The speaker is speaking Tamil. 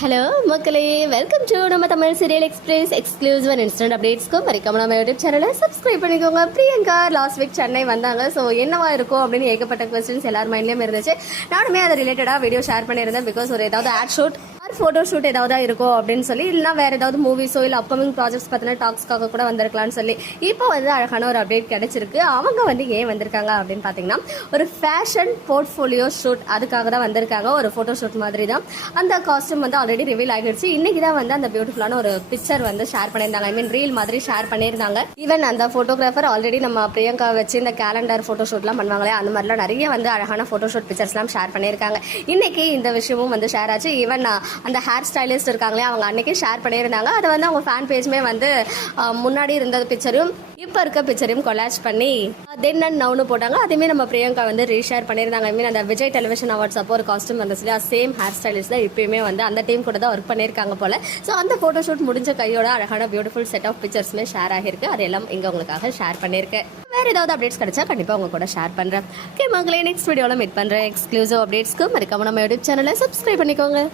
ஹலோ மக்களே. வெல்கம் டு நம்ம Tamil serial express exclusive and instant அப்டேட்ஸ்க்கும் மறக்காம நம்ம யூடியூப் சேனலை சப்ஸ்கிரைப் பண்ணிக்கோங்க. பிரியங்கா லாஸ்ட் வீக் சென்னை வந்தாங்க. ஸோ என்னவா இருக்கும் அப்படின்னு ஏகப்பட்ட கொஸ்டின்ஸ் எல்லார் மைண்ட்லேயும் இருந்துச்சு. நானுமே அது ரிலேட்டடாக வீடியோ ஷேர் பண்ணியிருந்தேன் பிகாஸ் ஒரு ஏதாவது ஆட் ஷூட் ஃபோட்டோ ஷூட் ஏதாவது இருக்கும் அப்படின்னு சொல்லி இல்லைனா வேற ஏதாவது மூவிஸோ இல்லை அப்கமிங் ப்ராஜெக்ட்ஸ் பற்றின டாக்ஸ்க்காக கூட வந்திருக்கலாம்னு சொல்லி. இப்போ வந்து அழகான ஒரு அப்டேட் கிடைச்சிருக்கு. அவங்க வந்து ஏன் வந்திருக்காங்க அப்படின்னு பார்த்தீங்கன்னா ஒரு ஃபேஷன் போர்ட்ஃபோலியோ ஷூட் அதுக்காக தான் வந்திருக்காங்க. ஒரு ஃபோட்டோ ஷூட் மாதிரி தான். அந்த காஸ்டியூம் வந்து ஆல்ரெடி ரிவீல் ஆகிடுச்சு. இன்னைக்கு தான் வந்து அந்த பியூட்டிஃபுல்லான ஒரு பிக்சர் வந்து ஷேர் பண்ணியிருந்தாங்க. ஐ மீன் ரீல் மாதிரி ஷேர் பண்ணியிருந்தாங்க. ஈவன் அந்த ஃபோட்டோகிராஃபர் ஆல்ரெடி நம்ம பிரியங்கா வச்சு இந்த கேலண்டர் ஃபோட்டோ ஷூட்லாம் பண்ணுவாங்களே அந்த மாதிரிலாம் நிறைய வந்து அழகான ஃபோட்டோ ஷூட் பிக்சர்ஸ்லாம் ஷேர் பண்ணியிருக்காங்க. இன்னைக்கு இந்த விஷயமும் வந்து ஷேர் ஆச்சு. ஈவன் அந்த ஹேர் ஸ்டைலிஸ்ட் இருக்காங்களே அவங்க அன்றைக்கி ஷேர் பண்ணியிருந்தாங்க. அதை வந்து அவங்க ஃபேன் பேஜுமே வந்து முன்னாடி இருந்த பிக்சரையும் இப்போ இருக்க பிக்சரையும் கொலாஜ் பண்ணி தென் அண்ட் நவுனு போட்டாங்க. அதேமே நம்ம பிரியங்கா வந்து ரீஷேர் பண்ணியிருந்தாங்க. ஐ மீன் அந்த விஜய் டெலிவிஷன் அவார்ட்ஸ் அப்போ ஒரு காஸ்டியூம் வந்துச்சு இல்லையா? சேம் ஹேர் ஸ்டைலிஸ்ட் தான் இப்பயுமே வந்து அந்த டீம் கூட தான் ஒர்க் பண்ணியிருக்காங்க போல. ஸோ அந்த ஃபோட்டோ ஷூட் முடிஞ்ச கையோட அழகான பியூட்டிஃபுல் செட் ஆஃப் பிக்சர்ஸ்மே ஷேர் ஆகிருக்கு அதெல்லாம் இங்கே உங்களுக்காக ஷேர் பண்ணியிருக்கேன். வேறு ஏதாவது அப்டேட்ஸ் கிடைச்சா கண்டிப்பாக உங்க கூட ஷேர் பண்ணுறேன் ஓகே மங்களே நெக்ஸ்ட் வீடியோவில் மீட் பண்ணுறேன் எக்ஸ்க்ளூசிவ் அப்டேட்ஸ்க்கு மறக்காம நம்ம யூடியூப் சேனலை சப்ஸ்கிரைப் பண்ணிக்கோங்க.